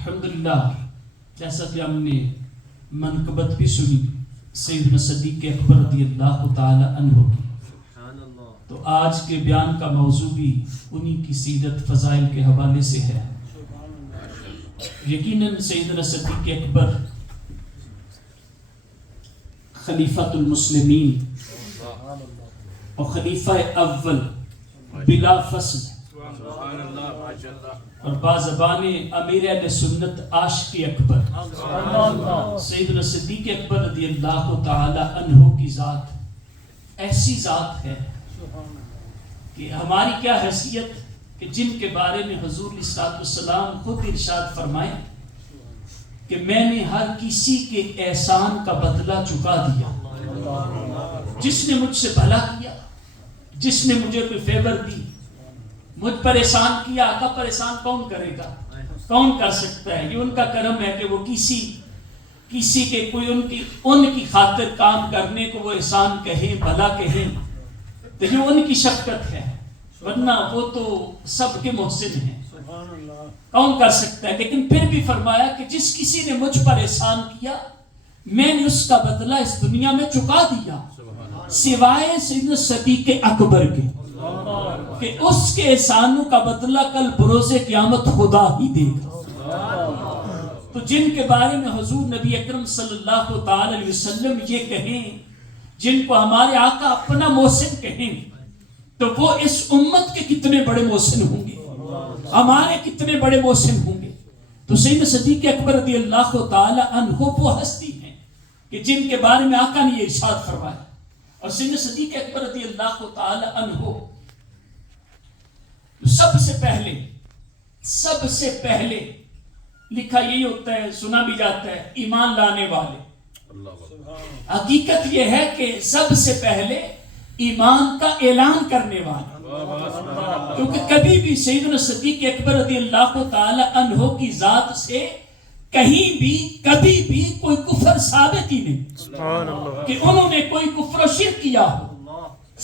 الحمدللہ جیسا کہ ہم نے منقبت بھی سنی سیدنا صدیق اکبر رضی اللہ تعالی عنہ کی، تو آج کے بیان کا موضوع بھی انہی کی سیرت فضائل کے حوالے سے ہے۔ یقیناً سیدنا صدیق اکبر خلیفۃ المسلمین اور خلیفہ اول بلا فصل اور بازبان امیر اہل سنت عاشق اکبر سیدنا صدیق اکبر رضی اللہ تعالی عنہ کی ذات ایسی ذات ہے کہ ہماری کیا حیثیت کہ جن کے بارے میں حضور علیہ الصلوۃ والسلام خود ارشاد فرمائے کہ میں نے ہر کسی کے احسان کا بدلہ چکا دیا۔ جس نے مجھ سے بھلا کیا، جس نے مجھے کوئی فیور دی، مجھ پر احسان کیا، آقا پر احسان کون کرے گا، کون کر سکتا ہے؟ یہ ان کا کرم ہے کہ وہ کسی کے کوئی ان کی خاطر کام کرنے کو وہ احسان کہیں، بھلا کہیں، تو یہ ان کی شفقت ہے، ورنہ وہ تو سب کے محسن ہیں، کون کر سکتا ہے؟ لیکن پھر بھی فرمایا کہ جس کسی نے مجھ پر احسان کیا میں نے اس کا بدلہ اس دنیا میں چکا دیا، سوائے سیدنا صدیق اکبر کے کہ اس کے احسانوں کا بدلہ کل بروز قیامت خدا ہی دے گا۔ تو جن کے بارے میں حضور نبی اکرم صلی اللہ تعالی علیہ وسلم یہ کہیں، جن کو ہمارے آقا اپنا محسن کہیں، تو وہ اس امت کے کتنے بڑے محسن ہوں گے، ہمارے کتنے بڑے محسن ہوں گے۔ تو سیدنا صدیق اکبر رضی اللہ تعالی عنہ وہ ہستی ہیں کہ جن کے بارے میں آقا نے یہ ارشاد فرمایا۔ اور سیدنا صدیق اکبر رضی اللہ تعالی عنہ سب سے پہلے لکھا یہی ہوتا ہے، سنا بھی جاتا ہے، ایمان لانے والے۔ حقیقت یہ ہے کہ سب سے پہلے ایمان کا اعلان کرنے والے، کیونکہ کبھی بھی سیدنا صدیق اکبر رضی اللہ تعالی عنہ کی ذات سے کہیں بھی کبھی بھی کوئی کفر ثابت ہی نہیں کہ انہوں نے کوئی کفر و شرک کیا ہو،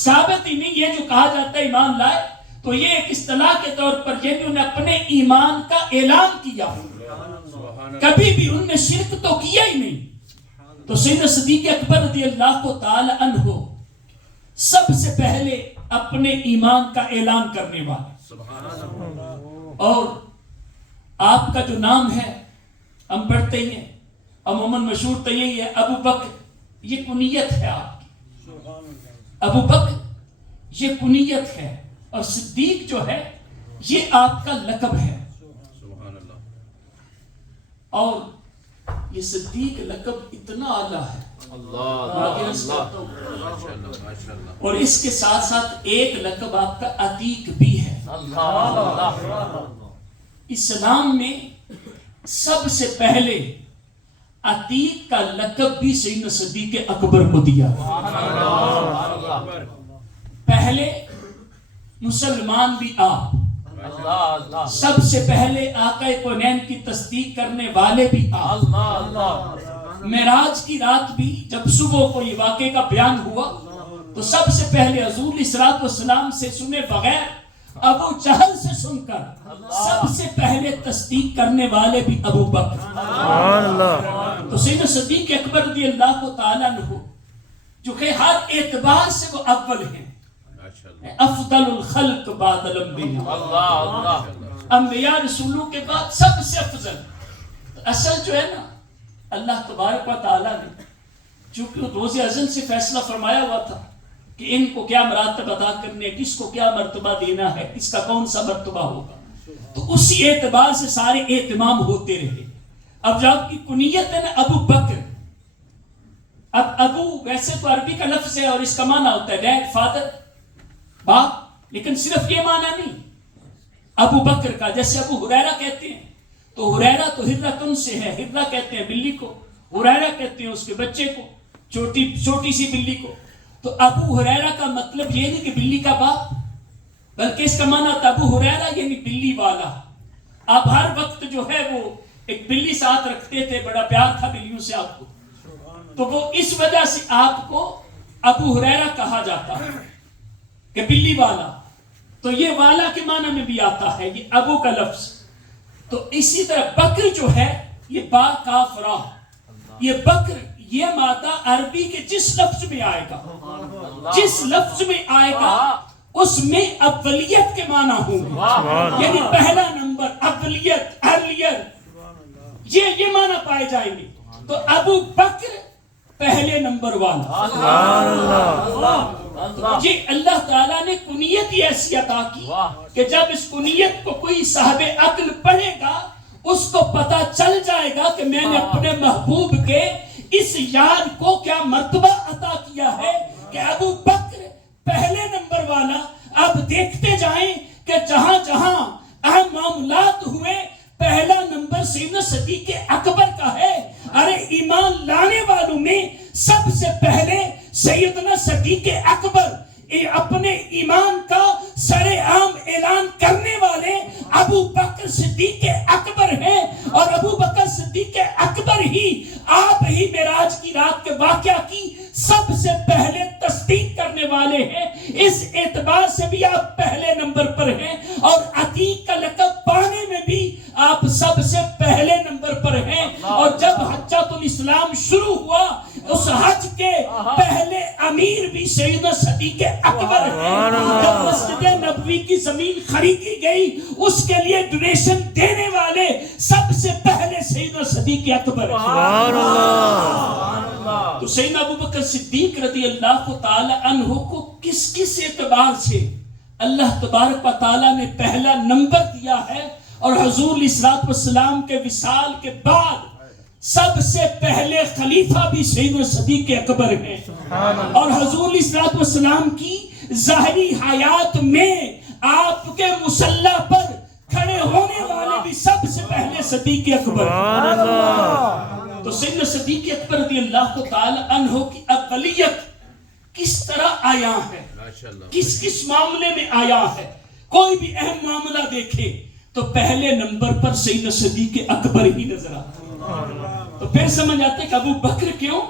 ثابت ہی نہیں۔ یہ جو کہا جاتا ہے ایمان لائے، تو یہ ایک اصطلاح کے طور پر یہ انہوں نے اپنے ایمان کا اعلان کیا، کبھی بھی انہوں نے شرک تو کیا ہی نہیں۔ تو سیدنا صدیق اکبر رضی اللہ تعالی عنہ سب سے پہلے اپنے ایمان کا اعلان کرنے والے، اور آپ کا جو نام ہے ہم پڑھتے ہی ہیں، عموماً مشہور تو یہی ہے ابو بکر، یہ کنیت ہے آپ کی، ابو بکر یہ کنیت ہے، اور صدیق جو ہے یہ آپ کا لقب ہے۔ اور یہ صدیق لقب اتنا اعلیٰ ہے، اور اس کے ساتھ ساتھ ایک لقب آپ کا عتیق بھی ہے۔ اسلام میں سب سے پہلے عتیق کا لقب بھی سیدنا صدیق اکبر کو دیا۔ پہلے مسلمان بھی آپ، سب سے پہلے آقا کونین کی تصدیق کرنے والے بھی آپ۔ معراج کی رات بھی جب صبح کو یہ واقعے کا بیان ہوا تو سب سے پہلے حضور علیہ الصلوۃ والسلام سے سنے بغیر ابو جہل سے سن کر سب سے پہلے تصدیق کرنے والے بھی ابو بکر۔ تو سیدنا صدیق اکبر رضی اللہ تعالی عنہ جو کہ ہر اعتبار سے وہ اول ہیں، افضل الخلق بعد الانبیاء، انبیاء رسولوں کے بعد سب سے افضل۔ اصل جو ہے نا، اللہ تبارک و تعالیٰ نے چونکہ روز ازل سے فیصلہ فرمایا ہوا تھا کہ ان کو کیا مراتب ادا کرنے، کس کو کیا مرتبہ دینا ہے، کس کا کون سا مرتبہ ہوگا، تو اسی اعتبار سے سارے اہتمام ہوتے رہے۔ اب جب آپ کی کنیت ہے نا ابو بکر، اب ابو ویسے تو عربی کا لفظ ہے اور اس کا معنی ہوتا ہے ڈیڈ، فادر، باپ، لیکن صرف یہ معنی نہیں ابو بکر کا۔ جیسے ابو ہریرہ کہتے ہیں تو ہریرہ تو ہرتن سے ہے، ہرہ کہتے ہیں بلی کو، ہریرہ کہتے ہیں اس کے بچے کو، چھوٹی سی بلی کو۔ تو ابو ہریرہ کا مطلب یہ نہیں کہ بلی کا باپ، بلکہ اس کا معنی تھا ابو ہریرہ یعنی بلی والا۔ آپ ہر وقت جو ہے وہ ایک بلی ساتھ رکھتے تھے، بڑا پیار تھا بلیوں سے آپ کو، تو وہ اس وجہ سے آپ کو ابو ہریرہ کہا جاتا ہے کہ بلی والا۔ تو یہ والا کے معنی میں بھی آتا ہے، یہ ابو کا لفظ۔ تو اسی طرح بکر جو ہے یہ با کاف را، یہ بکر یہ مادہ عربی کے جس لفظ میں آئے گا، جس لفظ میں آئے گا اس میں اولیت کے معنی ہوں گے، یعنی پہلا نمبر، اولیت، ارلیئر، یہ معنی پائے جائیں گے. تو ابو بکر پہلے نمبر والا. یہ اللہ تعالیٰ نے کنیت ہی ایسی عطا کی کہ جب اس کنیت کو کوئی صاحب عقل پڑھے گا اس کو پتا چل جائے گا کہ میں نے اپنے محبوب کے اس یار کو کیا مرتبہ عطا کیا ہے کہ ابو بکر پہلے نمبر والا. اب دیکھتے جائیں کہ جہاں جہاں اہم معاملات ہوئے پہلا نمبر سیدنا صدیق اکبر کا ہے. ارے ایمان لانے والوں میں سب سے پہلے سیدنا صدیق اکبر اپنے ایمان کا سر عام اعلان کرنے والے ابو بکر صدیق اکبر ہیں، اور ابو بکر صدیق اکبر ہی آپ ہی معراج کی رات کے واقعہ کی سب سے پہلے تصدیق کرنے والے ہیں. اس اعتبار سے بھی آپ پہلے نمبر پر ہیں، اور عتیق کا لقب پانے میں بھی آپ سب سے پہلے نمبر پر ہیں. اور جب حجۃ الاسلام شروع ہوا اس حج کے پہلے امیر بھی سیدنا صدیق اکبر ہیں. جب مسجد نبوی کی زمین خریدی گئی اس کے لیے ڈونیشن دینے والے سب سے پہلے سیدنا صدیق اکبر ہیں. تو سیدنا ابو بکر صدیق رضی اللہ تعالی عنہ کو کس اعتبار سے اللہ تبارک و تعالی نے پہلا نمبر دیا ہے، اور حضور علیہ الصلوۃ والسلام کے وصال کے بعد سب سے پہلے خلیفہ بھی سیدنا صدیق اکبر ہیں، اور حضور علیہ الصلوۃ والسلام کی ظاہری حیات میں آپ کے مصلی پر کھڑے ہونے والے بھی سب سے پہلے صدیق اکبر ہیں. تو سیدنا صدیق اکبر رضی اللہ تعالی عنہ کی اولیت کس طرح آیا ہے، کس معاملے میں آیا ہے. کوئی بھی اہم معاملہ دیکھے تو پہلے نمبر پر سیدنا صدیق اکبر ہی نظر آتا ہے. تو پھر سمجھ آتے کہ ابو بکر کیوں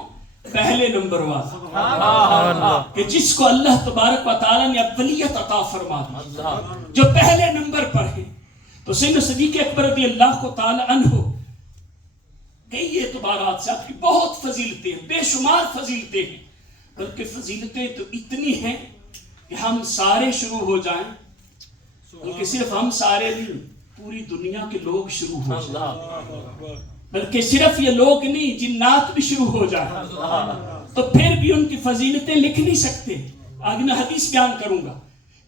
پہلے نمبر والا، کہ جس کو اللہ تبارک و تعالی نے اولیت عطا فرما دی، جو پہلے نمبر پر ہے. تو سیدنا صدیق اکبر رضی اللہ تعالی عنہ کئی اعتبارات سے آپ کی بہت فضیلتیں ہیں، بے شمار فضیلتیں ہیں، بلکہ فضیلتیں تو اتنی ہیں کہ ہم سارے شروع ہو جائیں، بلکہ صرف ہم سارے نہیں، پوری دنیا کے لوگ شروع ہو جائیں، بلکہ صرف یہ لوگ نہیں، جنات بھی شروع ہو جائیں تو پھر بھی ان کی فضیلتیں لکھ نہیں سکتے. آگے میں حدیث بیان کروں گا،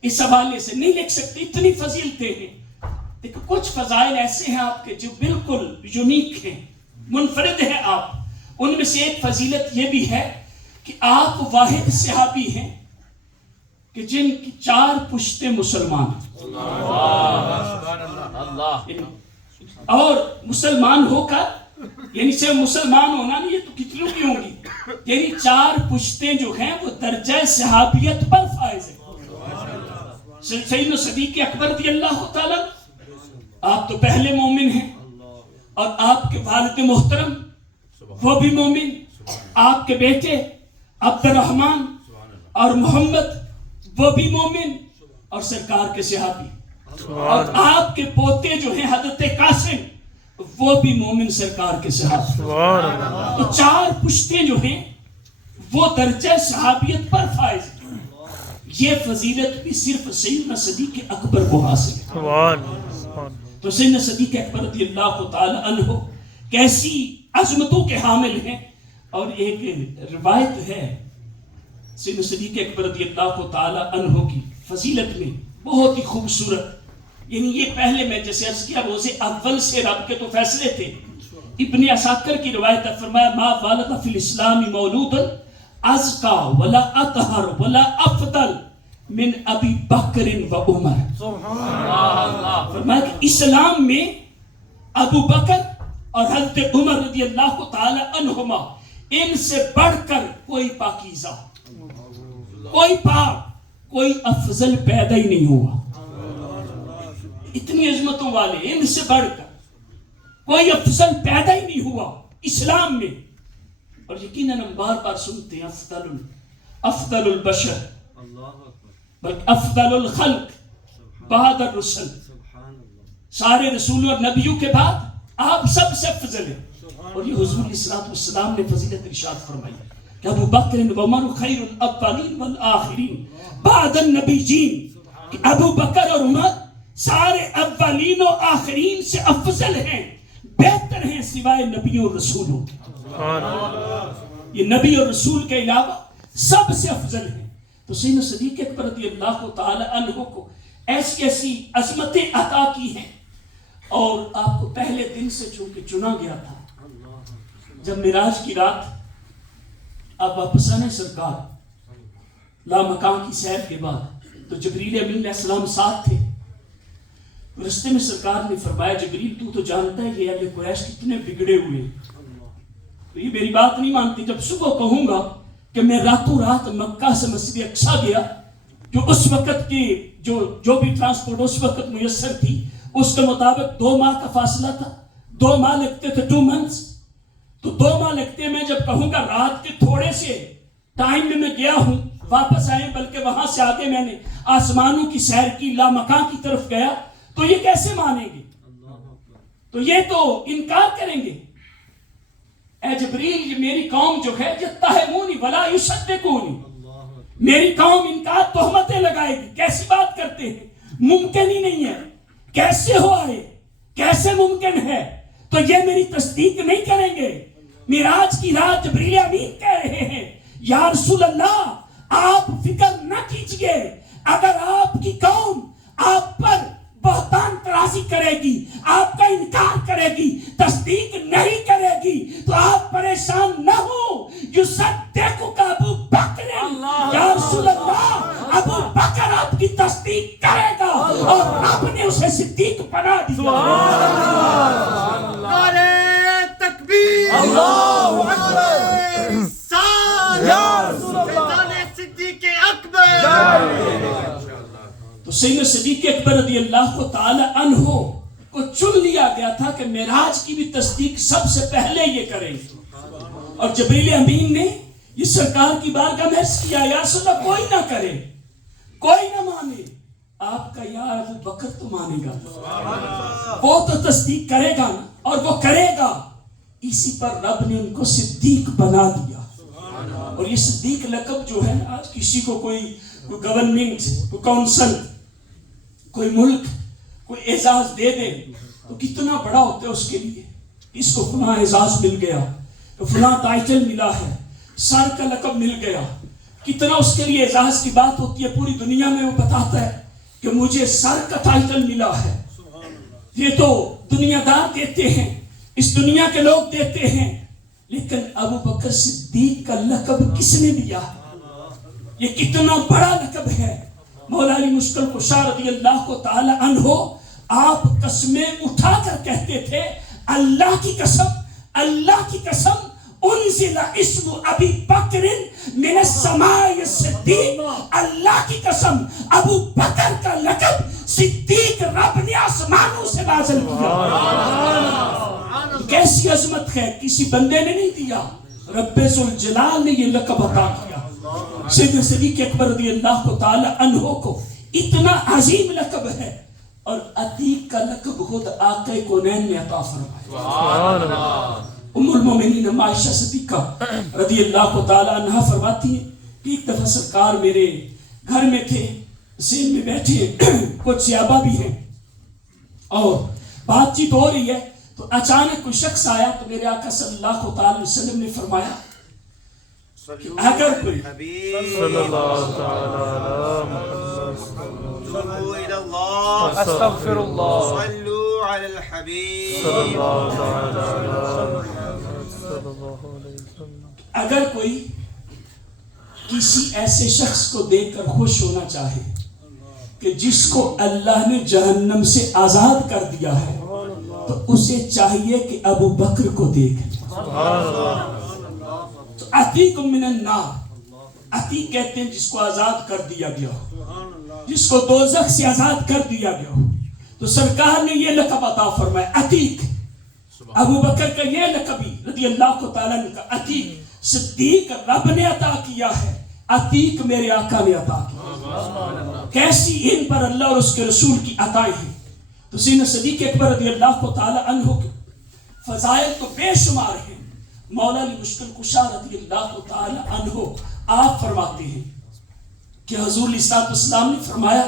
اس حوالے سے نہیں لکھ سکتے، اتنی فضیلتیں ہیں. دیکھو کچھ فضائل ایسے ہیں آپ کے جو بالکل یونیک ہیں، منفرد ہیں آپ. ان میں سے ایک فضیلت یہ بھی ہے کہ آپ واحد صحابی ہیں کہ جن کی 4 پشتیں مسلمان ہیں، اور مسلمان ہو کر یعنی صرف مسلمان ہونا نہیں، یہ تو کتنوں کی ہوں گی، یعنی 4 پشتیں جو ہیں وہ درجہ صحابیت پر فائز ہیں. سیدنا صدیق اکبر رضی اللہ تعالیٰ آپ تو پہلے مومن ہیں، اور آپ کے والد محترم وہ بھی مومن، آپ کے بیٹے عبد الرحمن اور محمد وہ بھی مومن اور سرکار کے صحابی، اور آپ کے پوتے جو ہیں حضرت قاسم وہ بھی مومن سرکار کے صحابی. تو 4 پشتیں جو ہیں وہ درجہ صحابیت پر فائز ہیں. یہ فضیلت بھی صرف سیدنا صدیق اکبر کو حاصل ہے. تو سیدنا صدیق اکبر رضی اللہ تعالی عنہ کیسی عظمتوں کے حامل ہیں. اور ایک روایت ہے سیدنا صدیق اکبر رضی اللہ تعالی عنہ کی فضیلت میں بہت ہی خوبصورت، یعنی یہ پہلے میں جیسے عرض کیا روز اول سے رب کے تو فیصلے تھے. ابن عساکر کی روایت ہے، فرمایا ما والد فی الاسلام مولود ازکا ولا اطہر ولا افضل من ابی بکر و عمر. فرمایا کہ اسلام میں ابو بکر اور حضرت عمر رضی اللہ تعالی عنہما ان سے بڑھ کر کوئی پاکیزہ، کوئی پاک، کوئی افضل پیدا ہی نہیں ہوا. اتنی عظمتوں والے ان سے بڑھ کر کوئی افضل پیدا ہی نہیں ہوا اسلام میں. اور یقیناً ہم بار بار سنتے ہیں افضل البشر بلکہ افضل الخلق بعد الرسل. سارے رسولوں اور نبیوں کے بعد آپ سب سے افضل ہیں. اور یہ حضور علیہ الصلوۃ والسلام نے فضیلت ارشاد فرمائی کہ ابو بکر و عمر خیر الاولین والآخرین بعد النبیین، کہ ابو بکر اور عمر سارے اولین و آخرین سے افضل ہیں، بہتر ہیں سوائے نبیوں اور رسولوں کے. یہ نبی اور رسول کے علاوہ سب سے افضل ہیں. تو سیدنا صدیق اکبر رضی اللہ تعالی عنہ کو ایسی ایسی عظمتیں عطا کی ہیں. اور آپ کو پہلے دن سے چونکہ چنا گیا تھا، جب معراج کی رات آپ واپس آنے سرکار لامکان کی سیر کے بعد، تو جبریل امین علیہ السلام ساتھ تھے. رستے میں سرکار نے فرمایا جبریل تو جانتا ہے یہ اہل قریش کتنے بگڑے ہوئے ہیں، تو یہ میری بات نہیں مانتی. جب صبح کہوں گا کہ میں راتوں رات مکہ سے مسجد اقصیٰ گیا، جو اس وقت کی جو بھی ٹرانسپورٹ اس وقت میسر تھی اس کے مطابق 2 ماہ کا فاصلہ تھا، 2 ماہ لگتے تھے، 2 months. تو 2 ماہ لگتے میں جب کہوں گا رات کے تھوڑے سے ٹائم میں گیا ہوں، واپس آئے، بلکہ وہاں سے آگے میں نے آسمانوں کی سیر کی، لامکان کی طرف گیا، تو یہ کیسے مانیں گے؟ تو یہ تو انکار کریں گے. اے جبریل، یہ میری قوم جو ہے یتہمونی ولا یصدقونی، میری قوم انکار تہمتیں لگائے گی. کیسی بات کرتے ہیں؟ ممکن ہی نہیں ہے. کیسے ہو آئے؟ کیسے ممکن ہے؟ تو یہ میری تصدیق نہیں کریں گے. معراج کی رات جبریل امین کہہ رہے ہیں یا رسول اللہ آپ فکر نہ کیجئے، اگر آپ کی قوم آپ پر بہتان ترازی کرے گی، آپ کا انکار کرے گی، تصدیق نہیں کرے گی، تو آپ پریشان نہ ہو. یصدقک ابو بکر، یا رسول اللہ ابو بکر آپ کی تصدیق کرے گا، اور رب نے اسے صدیق بنا دیا. نعرہ تکبیر، اللہ اکبر، یا رسول اللہ، صدیق اکبر. تو سیدنا صدیق اکبر رضی اللہ تعالی عنہ کو چن لیا گیا تھا کہ معراج کی بھی تصدیق سب سے پہلے یہ کریں. اور جبریل امین نے یہ سرکار کی بارگاہ میں عرض کیا یا رسول اللہ کوئی نہ کرے، کوئی نہ مانے، آپ کا یا ابو بکر تو مانے گا، وہ تو تصدیق کرے گا نا، اور وہ کرے گا. اسی پر رب نے ان کو صدیق بنا دیا. اور یہ صدیق لقب جو ہے آج کسی کو کوئی گورنمنٹ، کوئی کونسل، کوئی ملک کوئی اعزاز دے دے تو کتنا بڑا ہوتا ہے اس کے لیے. اس کو فلاں اعزاز مل گیا، تو فلاں ٹائٹل ملا ہے، سر کا لقب مل گیا، کتنا اس کے لیے اعزاز کی بات ہوتی ہے. پوری دنیا میں وہ بتاتا ہے کہ مجھے سر کا ٹائٹل ملا ہے. یہ تو دنیا دار دیتے ہیں، اس دنیا کے لوگ دیتے ہیں، لیکن ابو بکر صدیق کا لقب کس نے دیا؟ یہ کتنا بڑا لقب ہے. مولا علی مشکل کشا رضی اللہ تعالی عنہ آپ قسمیں اٹھا کر کہتے تھے اللہ کی قسم، اللہ کی قسم، انزل اسم ابی بکر من السماء صدیق، اللہ کی قسم ابو بکر کا لقب صدیق رب نے آسمانوں سے نازل کیا. کیسی عظمت ہے، کسی بندے نے نہیں دیا، رب ذوالجلال نے یہ لقب عطا کیا. سیدنا صدیق اکبر رضی اللہ تعالی عنہ کو اتنا عظیم لقب ہے، اور عتیق کا لقب خود آقا کونین نے عطا فرمایا. ام المومنین ام عائشہ صدیقہ رضی اللہ تعالی عنہ فرماتی ہیں کہ ایک دفعہ سرکار میرے گھر میں تھے، سین میں بیٹھے، کچھ صحابہ بھی ہیں، اور بات چیت ہو رہی ہے، تو اچانک کوئی شخص آیا. تو میرے آقا صلی اللہ تعالی وسلم نے فرمایا کہ اگر کوئی استغفر اللہ، صلو علی الحبیب، اگر کوئی کسی ایسے شخص کو دیکھ کر خوش ہونا چاہے کہ جس کو اللہ نے جہنم سے آزاد کر دیا ہے، تو اسے چاہیے کہ ابو بکر کو دیکھے. عتیق من النار، عتیق کہتے ہیں جس کو آزاد کر دیا گیا ہو، جس کو دوزخ سے آزاد کر دیا گیا ہو. تو سرکار نے یہ لقب عطا فرمایا عتیق. ابو بکر کا یہ لقب رضی اللہ تعالیٰ عنہ کا عتیق. صدیق رب نے عطا کیا ہے، عتیق میرے آقا نے عطا کیا. کیسی ان پر اللہ اور اس کے رسول کی عطائیں ہیں. تو سیدنا صدیق اکبر رضی اللہ تعالی عنہ کے فضائل تو بے شمار ہیں. مولا علی مشکل کشا رضی اللہ تعالی عنہ آپ فرماتے ہیں کہ حضور علیہ السلام نے فرمایا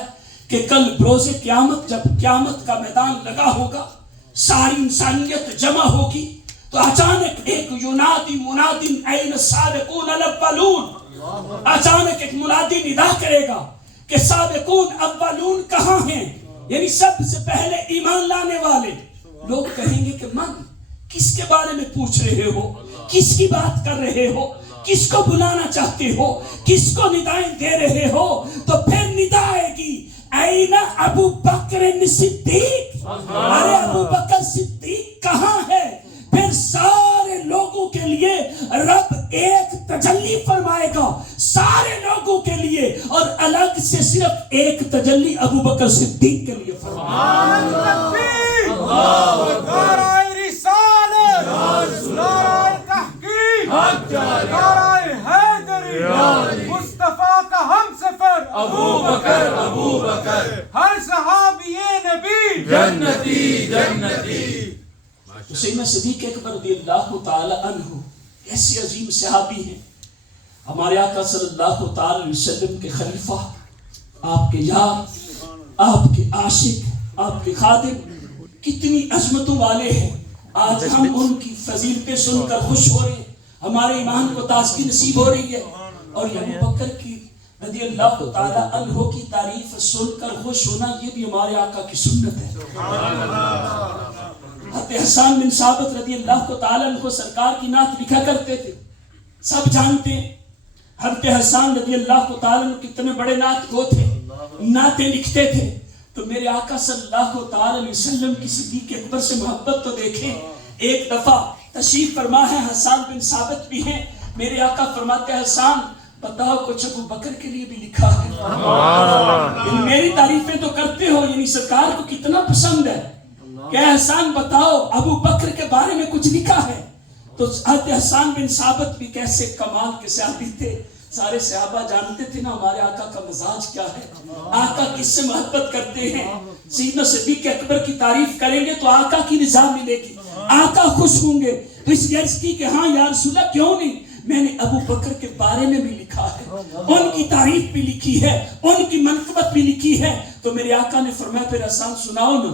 کہ کل بروز قیامت جب قیامت کا میدان لگا ہوگا, ساری انسانیت جمع ہوگی, تو اچانک ایک ینادی منادی این السابقون الاولون, اچانک ایک منادی ندا کرے گا کہ سابقون اولون کہاں ہیں, یعنی سب سے پہلے ایمان لانے والے. لوگ کہیں گے کہ من, کس کے بارے میں پوچھ رہے ہو, کس کی بات کر رہے ہو, کس کو بلانا چاہتے ہو, کس کو ندائیں دے رہے ہو؟ تو پھر ندا آئے گی, این ابو بکر صدیق, ارے ابو بکر صدیق کہاں ہے؟ پھر سارے لوگوں کے لیے رب ایک تجلی فرمائے گا, سارے لوگوں کے لیے, اور الگ سے صرف ایک تجلی ابو بکر صدیق کے لیے فرمائے گا. مصطفیٰ کا ہم سفر ابو بکر ہر صحابی نبی جنتی جنتی. تو سیدنا صدیق اکبر رضی اللہ تعالی عنہ ایسے عظیم صحابی ہیں, ہمارے آقا صلی اللہ تعالی علیہ وسلم کے خلیفہ, آپ کے یار, آپ کے عاشق, آپ کے خادم, کتنی عظمتوں والے ہیں. آج ہم ان کی فضیلتیں سن کر خوش ہو رہے ہیں, ہمارے ایمان کو تازگی نصیب ہو رہی ہے. اور ابو بکر کی رضی اللہ تعالی عنہ کی تعریف سن کر خوش ہونا, یہ بھی ہمارے آقا کی سنت ہے. حضرت حسان بن ثابت رضی اللہ تعالی عنہ سرکار کی نعت لکھا کرتے تھے, سب جانتے ہیں. حضرت حسان رضی اللہ تعالی عنہ کتنے بڑے نعت گو تھے, نعتیں لکھتے تھے. تو میرے آقا صلی اللہ تعالی علیہ وسلم کی صدیق اکبر سے محبت تو دیکھیں. ایک دفعہ تشریف فرما ہے, حسان بن ثابت بھی ہیں. میرے آقا فرماتے ہیں, حسان بتاؤ کچھ ابو بکر کے لیے بھی لکھا ہے. میری تعریفیں تو کرتے ہو, یعنی سرکار کو کتنا پسند ہے. کہ حسان بتاؤ ابو بکر کے بارے میں کچھ لکھا ہے. تو حضرت حسان بن ثابت بھی کیسے کمال کے صحابی تھے. سارے صحابہ جانتے تھے نا ہمارے آقا کا مزاج کیا ہے, آقا کس سے محبت کرتے ہیں. سیدنا صدیق اکبر کی تعریف کریں گے تو آقا کی رضا ملے گی, آقا خوش ہوں گے. تو اس لیے عرض کی کہ ہاں یا رسول اللہ کیوں نہیں, میں نے ابو بکر کے بارے میں بھی لکھا ہے, ان کی تعریف بھی لکھی ہے, ان کی منقبت بھی لکھی ہے. تو میرے آقا نے فرمایا پھر حسان سناؤ نا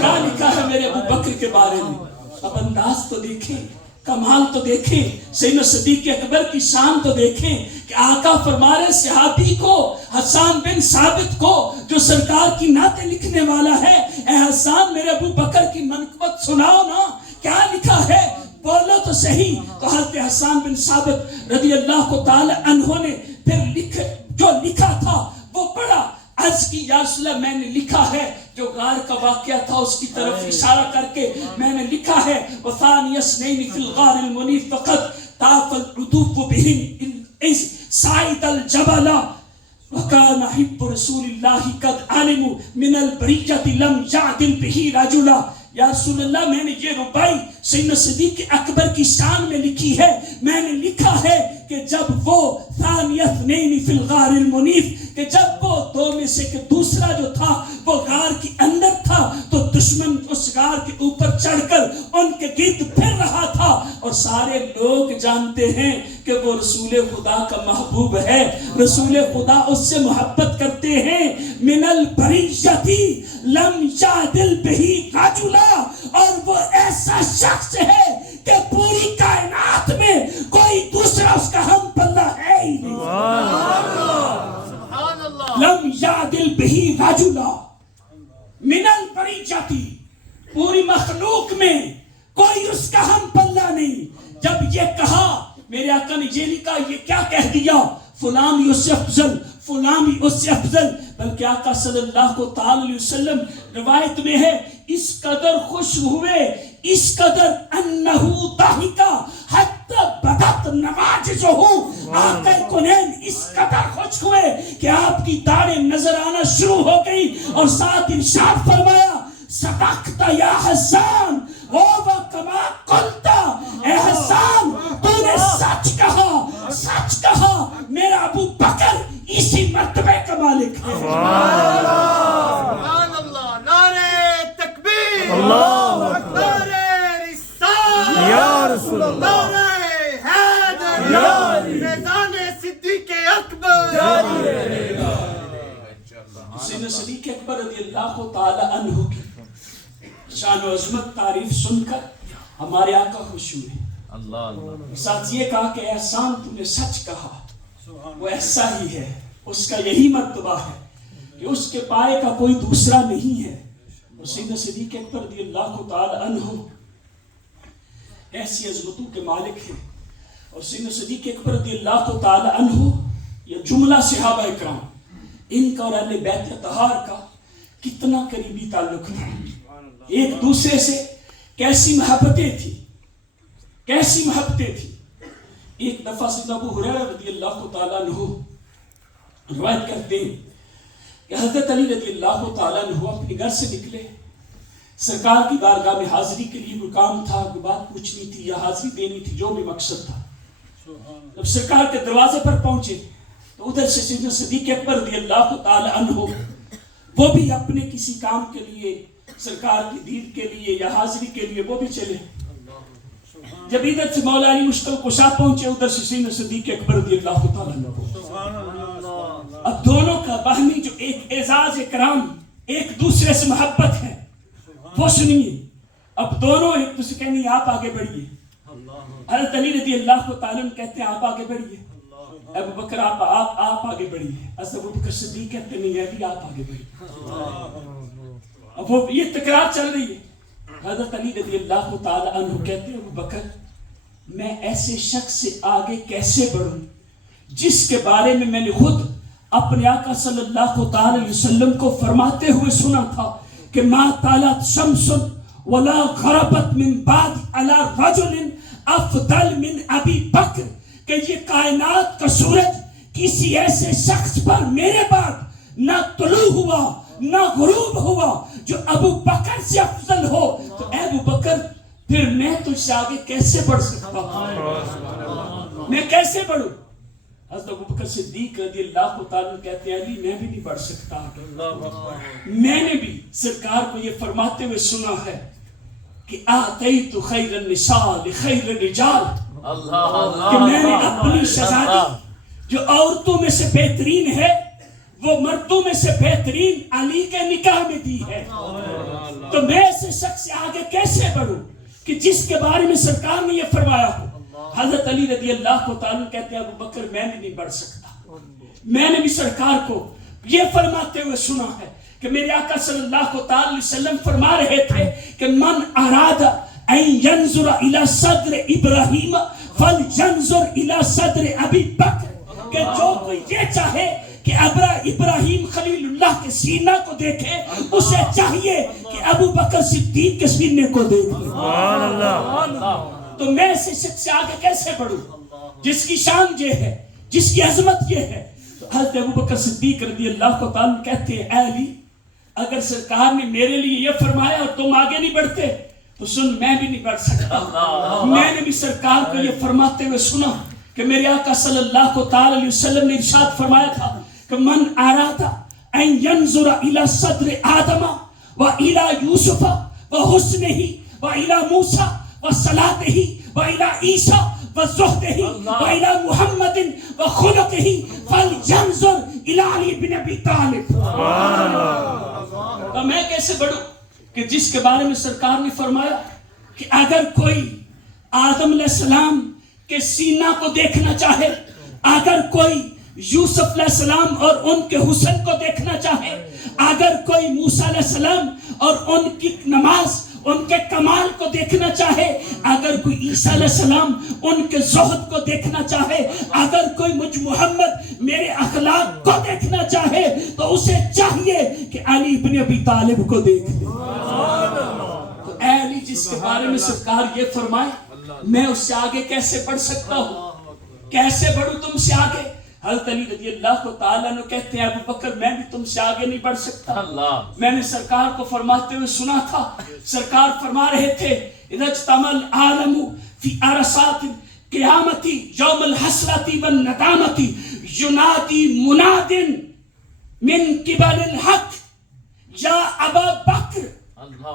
کیا لکھا ہے میرے ابو بکر کے بارے میں. اب انداز تو دیکھیں, کمال تو دیکھیں, سیدنا صدیق اکبر کی شان تو دیکھیں کہ آقا فرما رہے صحابی کو, حسان بن ثابت کو, جو سرکار کی نعتیں لکھنے والا ہے, اے حسان میرے ابو بکر کی منقبت سناؤ نا, کیا لکھا ہے, بولو تو صحیح. تو حضرت حسان بن ثابت رضی اللہ تعالی عنہ نے پھر جو لکھا تھا وہ پڑھا. عرض کی یا رسول اللہ میں نے لکھا ہے, جو غار کا واقعہ تھا اس کی طرف اشارہ کر کے میں نے لکھا ہے, وَثَانِيَ اثْنَيْنِ فِي الْغَارِ الْمُنِيفِ فَقَدْ طَافَ الْعُدُوُّ بِهِمْ إِذْ صَعِدَ الْجَبَلَ وَكَانَ حِبُّ رَسُولِ اللَّهِ قَدْ عَلِمُوا مِنَ الْبَرِيَّةِ لَمْ يَعْدِلْ بِهِ رَجُلًا. یا رسول اللہ میں نے یہ ربائی سیدنا صدیق اکبر کی شان میں لکھی ہے. میں نے لکھا ہے کہ جب وہ ثانی اثنین فی الغار المنیف, کہ جب وہ دو میں سے کہ دوسرا جو تھا وہ غار کے اندر تھا, تو دشمن اس غار کے اوپر چڑھ کر ان کے گرد پھر رہا تھا. اور سارے لوگ جانتے ہیں کہ وہ رسول خدا کا محبوب ہے, رسول خدا اس سے محبت کرتے ہیں. من البریتی لم یعدل بہی رجلا, اور وہ ایسا شخص ہے کہ پوری کائنات میں کوئی دوسرا اس کا ہم پلہ ہے ہی نہیں. لم یعدل بہی رجلا من البریتی, پوری مخلوق میں کوئی اس کا ہم پلہ نہیں. جب یہ کہا میرے آقا نے یہ لکھا, یہ کیا کہہ دیا, فلان اس سے افضل, فلان اس سے افضل. بلکہ آقا صلی اللہ تعالی علیہ وسلم روایت میں ہے اس قدر خوش ہوئے, اس قدر انہو ضحکا حتی بدت نواجزہ, آقا کونین اس قدر خوش ہوئے کہ آپ کی داڑھیں نظر آنا شروع ہو گئی, اور ساتھ ارشاد فرمایا صدقت یا حسان وَكَمَا قُلْتَ, اے حسان تو نے سچ کہا, سچ کہا, میرا ابو بکر اسی مرتبے کا مالک ہے. سبحان اللہ, نعرہ نعرہ حیدر فیضان صدیق اکبر سیدنا صدیق اکبر رضی اللہ تعالی عنہ کی شان و عظمت تعریف سن کر ہمارے آقا خوش ہوئے. ساتھ یہ کہا کہ احسان تو نے سچ کہا، وہ ایسا ہی ہے، اس کا یہی مرتبہ ہے کہ اس کے پائے کا کوئی دوسرا نہیں ہے. اور سیدنا صدیق اکبر رضی اللہ تعالی عنہ ایسی عظمتوں کے مالک ہیں. اور سیدنا صدیق اکبر رضی اللہ تعالی عنہ یہ جملہ صحابہ اکرام ان کا اور اہل بیت اطہار کا کتنا قریبی تعلق تھا. ایک دوسرے سے کیسی محبتیں تھی، کیسی محبتیں تھی. ایک دفعہ سیدنا ابو ہریرہ رضی اللہ تعالیٰ عنہ روایت کرتے ہیں کہ حضرت علی رضی اللہ تعالیٰ عنہ اپنے گھر سے نکلے، سرکار کی بارگاہ میں حاضری کے لیے کوئی کام تھا، کوئی بات پوچھنی تھی یا حاضری دینی تھی، جو بھی مقصد تھا. جب سرکار کے دروازے پر پہنچے تو ادھر سے سیدنا صدیق اکبر رضی اللہ تعالیٰ عنہ وہ بھی اپنے کسی کام کے لیے، سرکار کی دید کے لیے یا حاضری کے لیے وہ بھی چلے. جب ادھر سے مولا علی مشکل کشا پہنچے، ادھر سے سیدنا صدیق اکبر رضی اللہ تعالیٰ عنہ. اب دونوں کا باہمی جو ایک اعزاز اکرام، ایک دوسرے سے محبت ہے، وہ سنیے. اب دونوں ایک دوسرے کہنے ہیں آپ آگے بڑھیے. حضرت علی رضی اللہ تعالیٰ عنہ کہتے ہیں آپ آگے بڑھیے. ابو بکر آپ آگے بڑھیے. حضرت ابو بکر صدیق کہتے ہیں نہیں علی آپ آگے بڑھیے. اب وہ یہ تکرار چل رہی ہے. حضرت علی رضی اللہ تعالیٰ عنہ کہتے ہیں ابو بکر میں ایسے شخص سے آگے کیسے بڑھوں جس کے بارے میں میں نے خود اپنے آقا صلی اللہ تعالی علیہ وسلم کو فرماتے ہوئے سنا تھا کہ ما طالت شمس ولا غربت من بعد علی رجل افضل من ابی بکر، کہ یہ کائنات کا سورج کسی ایسے شخص پر میرے بعد نہ طلوع ہوا نہ غروب ہوا جو ابو بکر سے افضل ہو. تو اے ابو بکر پھر میں تجھ سے آگے کیسے بڑھ سکتا ہوں، میں کیسے بڑھوں؟ حضرت ابو بکر صدیق رضی اللہ تعالیٰ کہتے ہیں علی میں بھی نہیں بڑھ سکتا. میں نے بھی سرکار کو یہ فرماتے ہوئے سنا ہے کہ آتیت خیر النساء لخیر الرجال، کہ میں نے اپنی شہزادی جو عورتوں میں سے بہترین ہے وہ مردوں میں سے بہترین علی کے نکاح میں دی ہے. تو میں ایسے شخص سے آگے کیسے بڑھوں کہ جس کے بارے میں سرکار نے یہ فرمایا ہو. حضرت علی رضی اللہ تعالیٰ کہتے ہیں ابو بکر میں بھی نہیں بڑھ سکتا. میں نے بھی سرکار کو یہ فرماتے ہوئے سنا ہے کہ میرے آقا صلی اللہ علیہ وسلم فرما رہے تھے کہ من اراد ان ينظر الى صدر ابراہیم فلینظر الى صدر ابی بکر، کہ جو کوئی یہ چاہے کہ ابراہیم خلیل اللہ کے سینہ کو دیکھے، اسے چاہیے کہ ابو بکر صدیق کے سینے کو دیکھے. تو میں ایسے شخص سے آگے کیسے بڑھوں جس کی شان یہ ہے، جس کی عظمت یہ ہے. تو حضرت ابو بکر صدیق رضی اللہ تعالیٰ کہتے ہیں اے علی اگر سرکار نے میرے لیے یہ فرمایا اور تم آگے نہیں بڑھتے تو سن میں بھی نہیں بڑھ سکتا. میں نے بھی سرکار کو یہ فرماتے ہوئے سنا کہ میرے آقا صلی اللہ علیہ وسلم نے ارشاد فرمایا تھا کہ من اراد ان ينظر الى صدر آدم والى یوسف وحسنه والى موسى وصلاته والى عیسیٰ وزہده والى محمد وخلقه فلینظر الى علی بن ابی طالب. تو میں کیسے بڑھوں کہ جس کے بارے میں سرکار نے فرمایا کہ اگر کوئی آدم علیہ السلام کے سینہ کو دیکھنا چاہے، اگر کوئی یوسف علیہ السلام اور ان کے حسن کو دیکھنا چاہے، اگر کوئی موسیٰ علیہ السلام اور ان کی نماز، ان کے کمال کو دیکھنا چاہے، اگر کوئی عیسیٰ علیہ السلام ان کے زہد کو دیکھنا چاہے، اگر کوئی مجھ محمد میرے اخلاق کو دیکھنا چاہے تو اسے چاہیے کہ علی بن ابی طالب کو دیکھ لے. تو اے علی جس کے بارے میں سرکار یہ فرمائے میں اس سے آگے کیسے بڑھ سکتا ہوں، کیسے بڑھوں تم سے آگے. حضرت علی رضی اللہ تعالیٰ عنہ کہتے ہیں ابو بکر میں بھی تم سے آگے نہیں بڑھ سکتا. میں نے سرکار کو فرماتے ہوئے سنا تھا، سرکار فرما رہے تھے اذا اجتمع العالم فی عرصات قیامت یوم الحسرۃ والندامۃ ینادی مناد من قبل الحق یا ابا بکر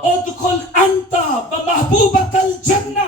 ادخل انت و محبوبک الجنہ.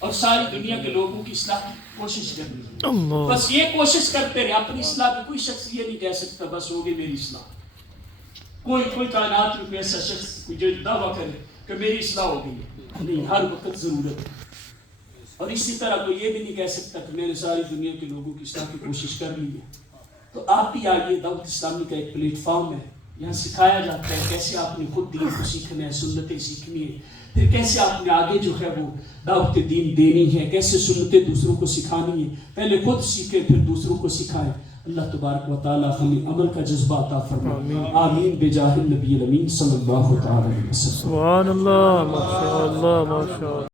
اور ساری دنیا کے لوگوں کی اصلاح کی کوشش کرنی ہے. اللہ بس یہ کوشش کرتے رہے. اپنی اصلاح پہ کوئی شخص یہ نہیں کہہ سکتا بس ہوگی میری اصلاح. کوئی کائنات میں کوئی ایسا شخص جو دعویٰ کرے کہ میری اصلاح ہو گئی ہے، نہیں، ہر وقت ضرورت ہے. اور اسی طرح کوئی یہ بھی نہیں کہہ سکتا کہ میں نے ساری دنیا کے لوگوں کی اصلاح کی کوشش کر لی ہے. تو آپ بھی آئیے، دعوت اسلامی کا ایک پلیٹ فارم ہے، یہاں سکھایا جاتا ہے کیسے آپ نے خود دین کو سیکھنا ہے، سنتیں سیکھنی ہے، پھر کیسے آپ نے آگے جو ہے وہ دعوت دین دینی ہے، کیسے سنتیں دوسروں کو سکھانی ہے. پہلے خود سیکھیں پھر دوسروں کو سکھائیں. اللہ تبارک و تعالی ہمیں عمل کا جذبہ عطا فرمائے. آمین بجاہ النبی الامین صلی اللہ تعالی علیہ وسلم. سبحان اللہ، ماشاء اللہ، ماشاء اللہ.